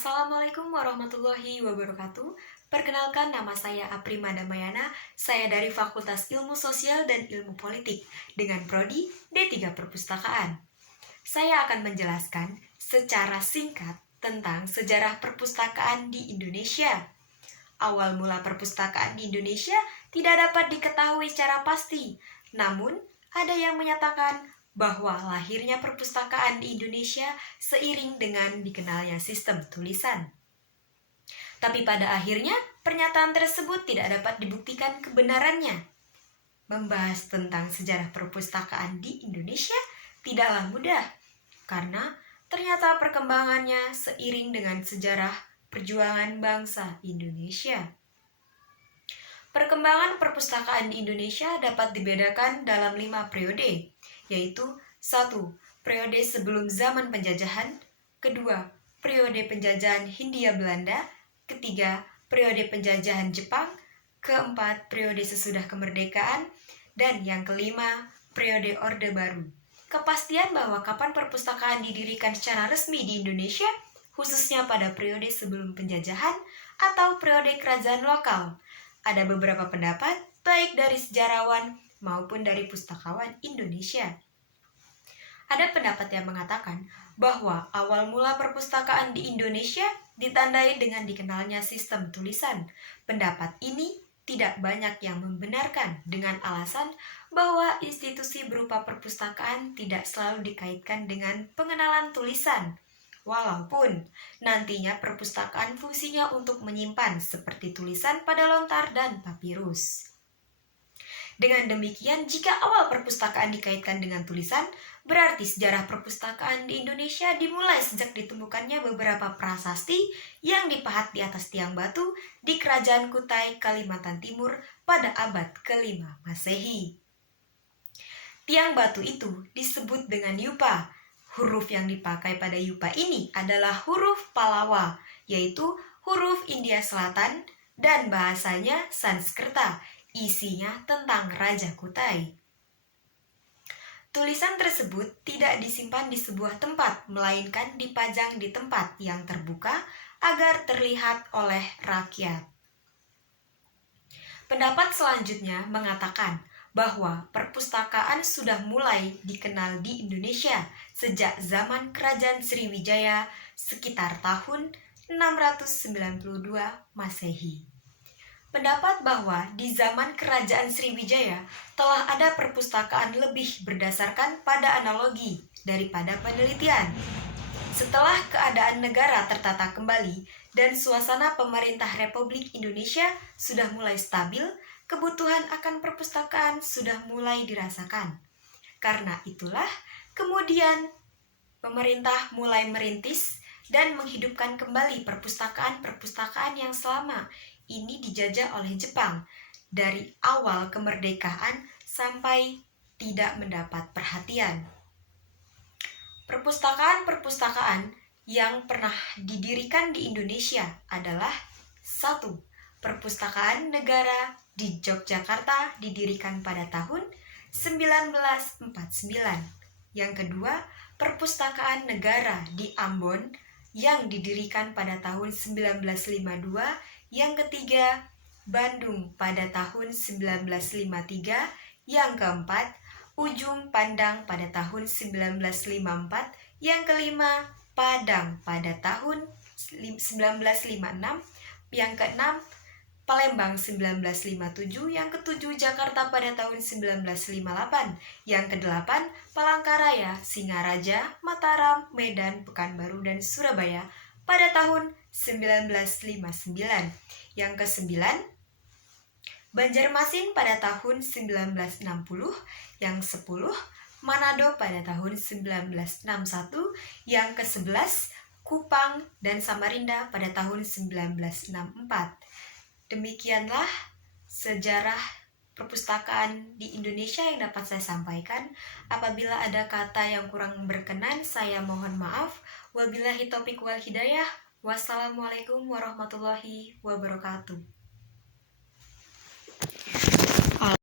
Assalamualaikum warahmatullahi wabarakatuh. Perkenalkan, nama saya Aprima Damayana. Saya dari Fakultas Ilmu Sosial dan Ilmu Politik dengan prodi D3 Perpustakaan. Saya akan menjelaskan secara singkat tentang sejarah perpustakaan di Indonesia. Awal mula perpustakaan di Indonesia tidak dapat diketahui secara pasti. Namun, ada yang menyatakan bahwa lahirnya perpustakaan di Indonesia seiring dengan dikenalnya sistem tulisan. Tapi pada akhirnya, pernyataan tersebut tidak dapat dibuktikan kebenarannya. Membahas tentang sejarah perpustakaan di Indonesia tidaklah mudah, karena ternyata perkembangannya seiring dengan sejarah perjuangan bangsa Indonesia. Perkembangan perpustakaan di Indonesia dapat dibedakan dalam 5 periode, yaitu 1. Periode sebelum zaman penjajahan, 2. Periode penjajahan Hindia Belanda, 3. Periode penjajahan Jepang, 4. Periode sesudah kemerdekaan, dan yang kelima, periode Orde Baru. Kepastian bahwa kapan perpustakaan didirikan secara resmi di Indonesia, khususnya pada periode sebelum penjajahan atau periode kerajaan lokal. Ada beberapa pendapat, baik dari sejarawan maupun dari pustakawan Indonesia. Ada pendapat yang mengatakan bahwa awal mula perpustakaan di Indonesia ditandai dengan dikenalnya sistem tulisan. Pendapat ini tidak banyak yang membenarkan dengan alasan bahwa institusi berupa perpustakaan tidak selalu dikaitkan dengan pengenalan tulisan. Walaupun nantinya perpustakaan fungsinya untuk menyimpan seperti tulisan pada lontar dan papirus. Dengan demikian, jika awal perpustakaan dikaitkan dengan tulisan, berarti sejarah perpustakaan di Indonesia dimulai sejak ditemukannya beberapa prasasti yang dipahat di atas tiang batu di Kerajaan Kutai, Kalimantan Timur pada abad ke-5 Masehi. Tiang batu itu disebut dengan yupa. Huruf yang dipakai pada yupa ini adalah huruf Palawa, yaitu huruf India Selatan dan bahasanya Sanskerta. Isinya tentang Raja Kutai. Tulisan tersebut tidak disimpan di sebuah tempat, melainkan dipajang di tempat yang terbuka agar terlihat oleh rakyat. Pendapat selanjutnya mengatakan bahwa perpustakaan sudah mulai dikenal di Indonesia sejak zaman Kerajaan Sriwijaya sekitar tahun 692 Masehi. Pendapat bahwa di zaman Kerajaan Sriwijaya telah ada perpustakaan lebih berdasarkan pada analogi daripada penelitian. Setelah keadaan negara tertata kembali dan suasana pemerintah Republik Indonesia sudah mulai stabil, kebutuhan akan perpustakaan sudah mulai dirasakan. Karena itulah, kemudian pemerintah mulai merintis dan menghidupkan kembali perpustakaan-perpustakaan yang selama ini dijajah oleh Jepang dari awal kemerdekaan sampai tidak mendapat perhatian. Perpustakaan-perpustakaan yang pernah didirikan di Indonesia adalah 1. Perpustakaan Negara di Yogyakarta didirikan pada tahun 1949. Yang kedua, Perpustakaan Negara di Ambon yang didirikan pada tahun 1952. Yang ketiga, Bandung pada tahun 1953. Yang keempat, Ujung Pandang pada tahun 1954. Yang kelima, Padang pada tahun 1956. Yang keenam, Palembang 1957, yang ketujuh Jakarta pada tahun 1958, yang kedelapan Palangkaraya, Singaraja, Mataram, Medan, Pekanbaru, dan Surabaya pada tahun 1959, yang kesembilan Banjarmasin pada tahun 1960, yang 10 Manado pada tahun 1961, yang ke-11 Kupang dan Samarinda pada tahun 1964. Demikianlah sejarah perpustakaan di Indonesia yang dapat saya sampaikan. Apabila ada kata yang kurang berkenan, saya mohon maaf. Wabillahi taufiq wal hidayah. Wassalamualaikum warahmatullahi wabarakatuh.